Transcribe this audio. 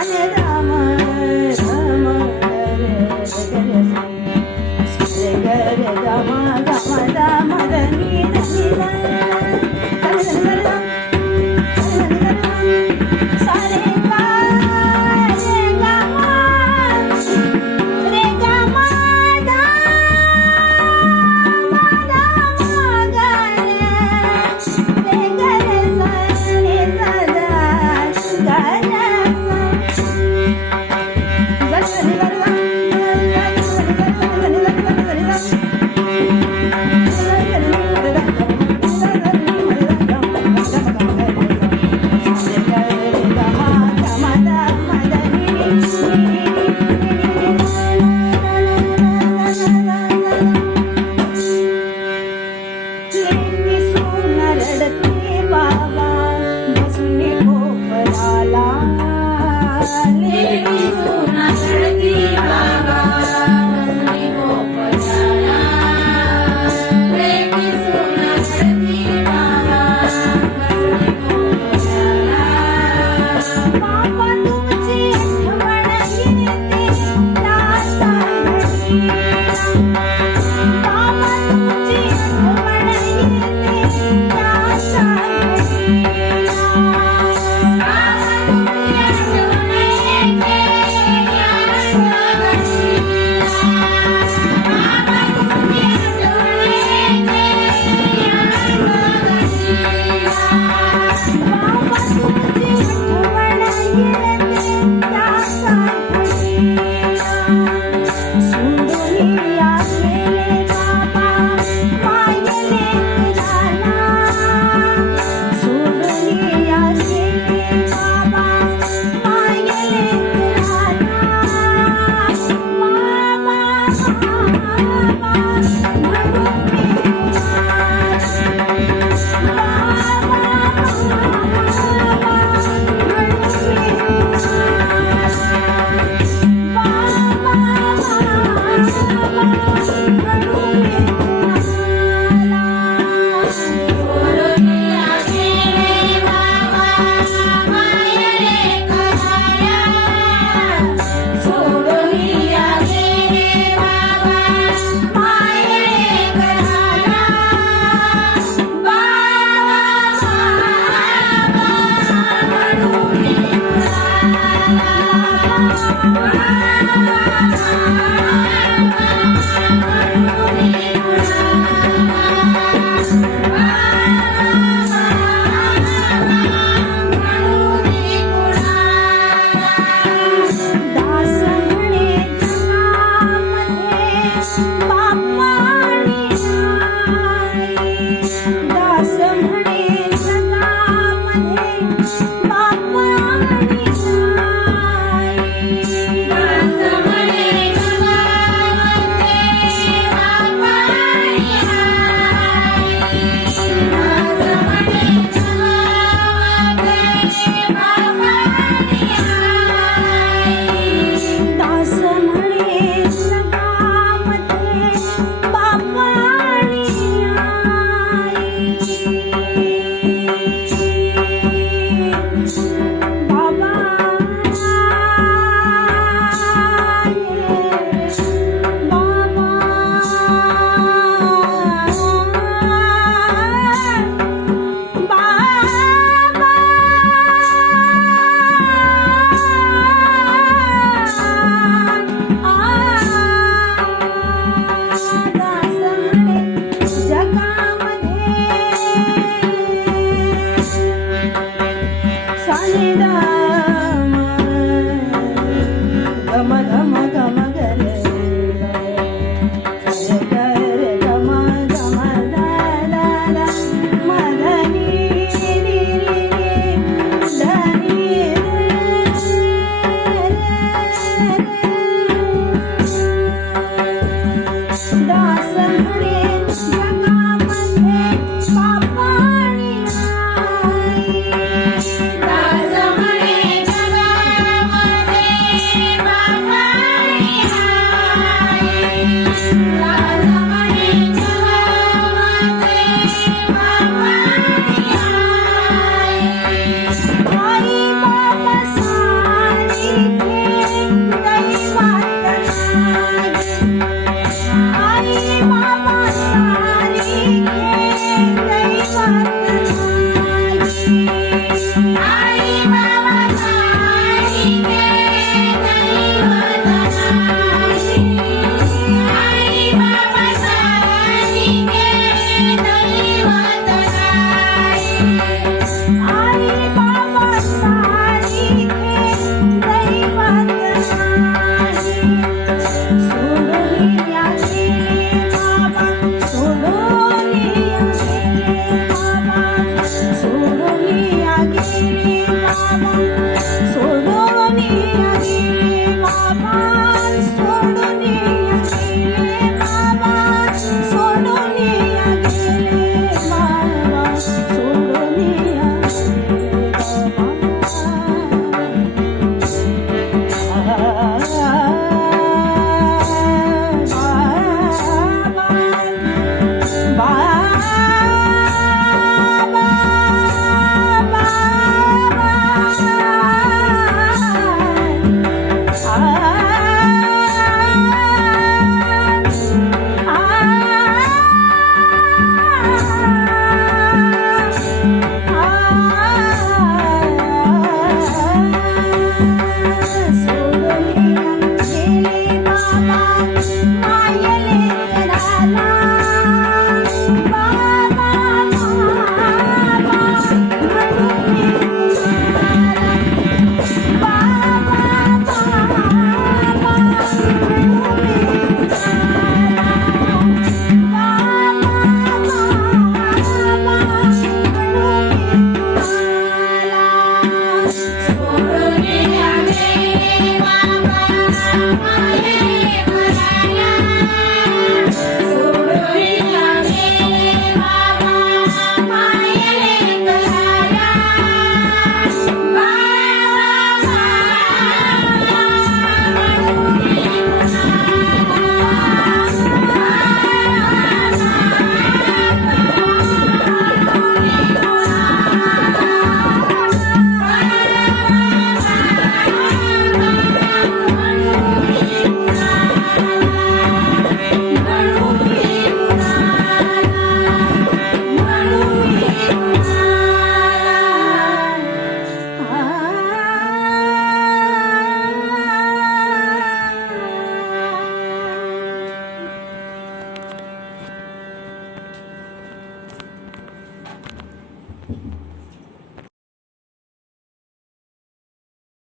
Thank you. Christmas. I'm my. लाज